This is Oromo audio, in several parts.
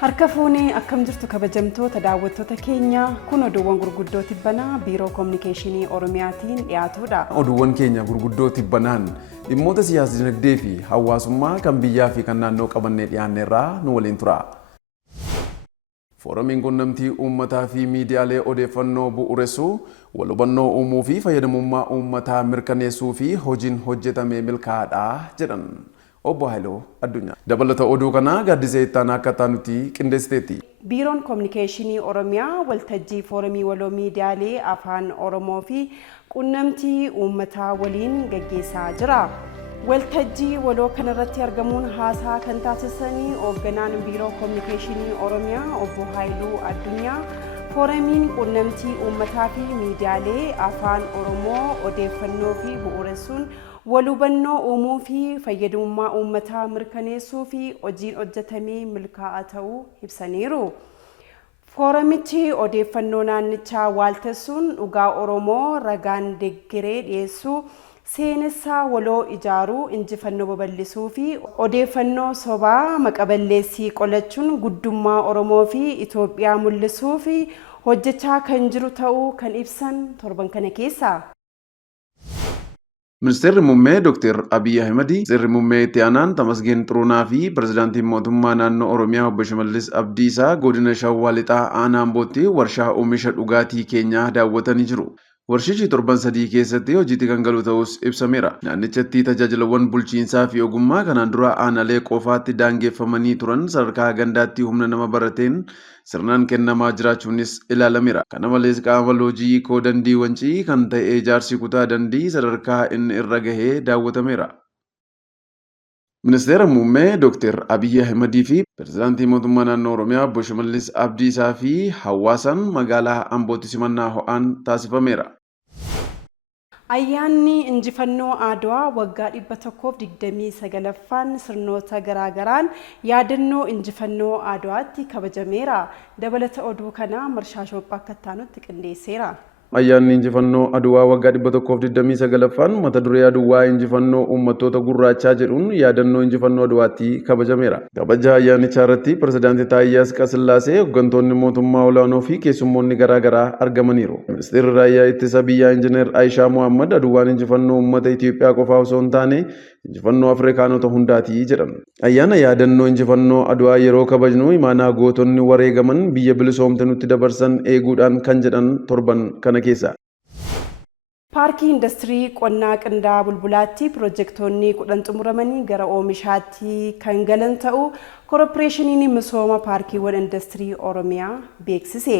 Harka fuunee akkam jirtu kabajamtoota daawwattoota keenya kun oduuwwan gurguddoo tibbanaa biiroo kominikeeshinii Oromiyaatiin dhiyaatudha. Oduuwwan keenya gurguddoo tibbanaan dhimmoota siyaasa dinagdee fi hawaasummaa kan biyyaa fi kan naannoo qabannee dhiyaanneerraa nu waliin tura. Foorumiin quunnamtii uummataa fi miidiyaalee odeeffannoo bu'uuressuu wal hubannoo uumuu fi fayyadamummaa uummataa mirkaneessuu fi hojiin hojjetamee milkaa'aadha jedhan. Obbo Hailoo Addunyaa. Dabalata oduu kana gaaddisee itti akka taanuti qindeessiteetti. Biiroon kominikeeshinii Oromiyaa waltajjii foorumii waloo miidiyaalee afaan Oromoo fi quunnamtii uummataa waliin gaggeessaa jira. Waltajjii waloo kanarratti argamuun haasaa kan taasisanii hoogganaan biiroo kominikeeshinii Oromiyaa obbo Hailoo Addunyaa foorumiin quunnamtii uummataa fi miidiyaalee afaan Oromoo odeeffannoo fi bu'uuressuun wal hubannoo uumuu fi fayyadamummaa uummataa mirkaneessuu fi hojiin hojjetamee milkaa'aa ta'uu ibsaniiru. Foorumichi odeeffannoo naannichaa waaltessuun dhugaa Oromoo ragaan deeggaree dhiyeessuu, seenessaa waloo ijaaruu, injifannoo babal'isuu fi odeeffannoo sobaa maqaballeessii qolachuun guddummaa Oromoo fi Itoophiyaa mul'isuu fi hojjechaa kan jiru ta'uu kan ibsan torban kana keessa. Ministeerri Muummee Dr. Abiy Ahmed, Ministeerri Muummee itti aanaan Tamasgeen Xuruunaa fi Pirezidaantiin Mootummaa Naannoo Oromiyaa Obbo Shimallis Abdiisaa godina Shawaa Lixaa aanaa Ambootti warshaa oomisha dhugaatii keenyaa daawwatanii jiru. Warshichi torban 3 keessatti hojiitti kan galu ta'us ibsameera. Naannichatti tajaajilawwan bulchiinsaa fi ogummaa kanaan dura aanaalee qofaatti daangeffamanii turan sadarkaa gandaatti humna nama barateen sirnaan kennamaa jiraachuunis ilaalameera. Kana malees qaama loojii koo dandii wancii kan ta'e ijaarsi kutaa dandii sadarkaa inni irra gahee daawwatameera. Ministeera Muummee Dr. Abiy Ahmed fi Pirezidaantii Mootummaa Naannoo Oromiyaa Obbo Shimallis Abdiisaa fi hawaasaan magaalaa Ambootti simannaa ho'aan taasifameera. Ayyaanni injifannoo Adwaa waggaa 129ffaan sirnoota garaagaraan yaadannoo injifannoo Adwaatti kabajameera. Dabalata oduu kana Marshaa Shoophaa akka taanutti qindeesseera. Ayyaanni injifannoo Adwaa waggaa 129ffaan mata duree Adwaa injifannoo uummattoota gurraachaa jedhuun yaadannoo injifannoo Adwaatti kabajameera. Kabaja ayyaanichaa irratti Pirezidaantii Taayyee Asqasillaasee, hooggantoonni mootummaa olaanoo fi keessummoonni garaagaraa argamaniiru. Ministeerri raayyaa ittisa biyyaa Injiinar Aayishaa Mohaammed Adwaan injifannoo uummata Itoophiyaa qofaa osoo hin taane injifannoo Afrikaanota hundaati jedhan. Ayyaana yaadannoo injifannoo Adwaa yeroo kabajnu imaanaa gootonni wareegaman biyya bilisoomte nutti dabarsan eeguudhaan kan jedhan torban kana keessa. Paarkii Industirii Qonnaa Qindaa Bulbulaatti piroojeektoonni 10 xumuramanii gara oomishaatti kan galan ta'uu Koorporeeshiniin Misooma Paarkiiwwan Industirii Oromiyaa beeksise.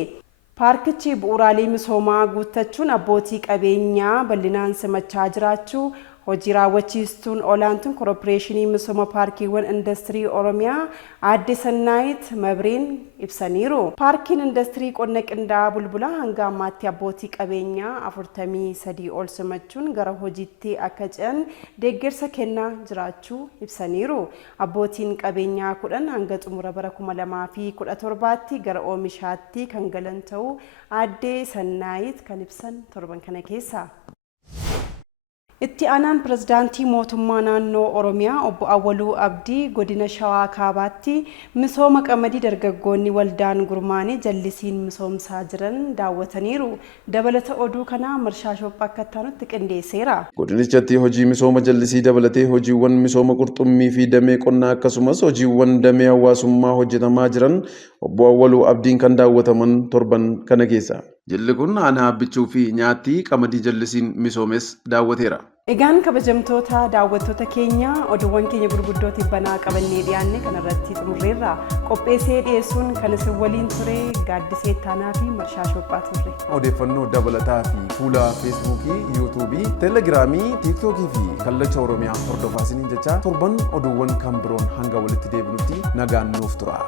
Paarkichi bu'uuraalee misoomaa guuttachuun abbootii qabeenyaa bal'inaan simachaa jiraachuu hojii raawwachiistuun olaantuun Koorporeeshinii Misooma Paarkiiwwan Industirii Oromiyaa Aadde Sannaayit Mabreen ibsaniiru. Paarkiin Industirii Qonna Qindaa Bulbulaa hanga ammaatti abbootii qabeenyaa 43 ol simachuun gara hojiitti akka ce'an deeggarsa kennaa jiraachuu ibsaniiru. Abbootiin qabeenyaa 10 hanga xumura bara 2017tti gara oomishaatti kan galan ta'uu Aadde Sannaayit kan ibsan torban kana keessa. Itti aanaan Pirezidaantii Mootummaa Naannoo Oromiyaa Obbo Awwaluu Abdii godina Shawaa Kaabaatti misooma qamadii dargaggoonni waldaan gurmaanii jallisiin misoomsaa jiran daawwataniiru. Dabalata oduu kana Marshaa Shoophaa akka taanutti qindeesseera. Godinichatti hojii misooma jallisii dabalatee hojiiwwan misooma qurxummii fi damee qonnaa akkasumas hojiiwwan damee hawaasummaa hojjetamaa jiran Obbo Awwaluu Abdiin kan daawwataman torban kana keessa. Jalli kun aanaa bichuu fi nyaatti qamadii jallisiin misoomes daawwateera. Egaan kabajamtoota daawwattoota keenya oduuwwan keenya gurguddoo tibbanaa qabannee dhiyaanne kanarratti xumurreerra. Qopheessee dhiyeessuun kan isin waliin ture Gaaddisee Taanaa fi Marshaa Shoophaa turre. Odeeffannoo dabalataa fi fuula Feesbuukii, Yuutuubii, Teelegiraamii, Tiiktookii fi Kallacha Oromiyaa hordofaa isiniin jechaa torban oduuwwan kan biroon hanga walitti deebinutti nagaan nuuf tura.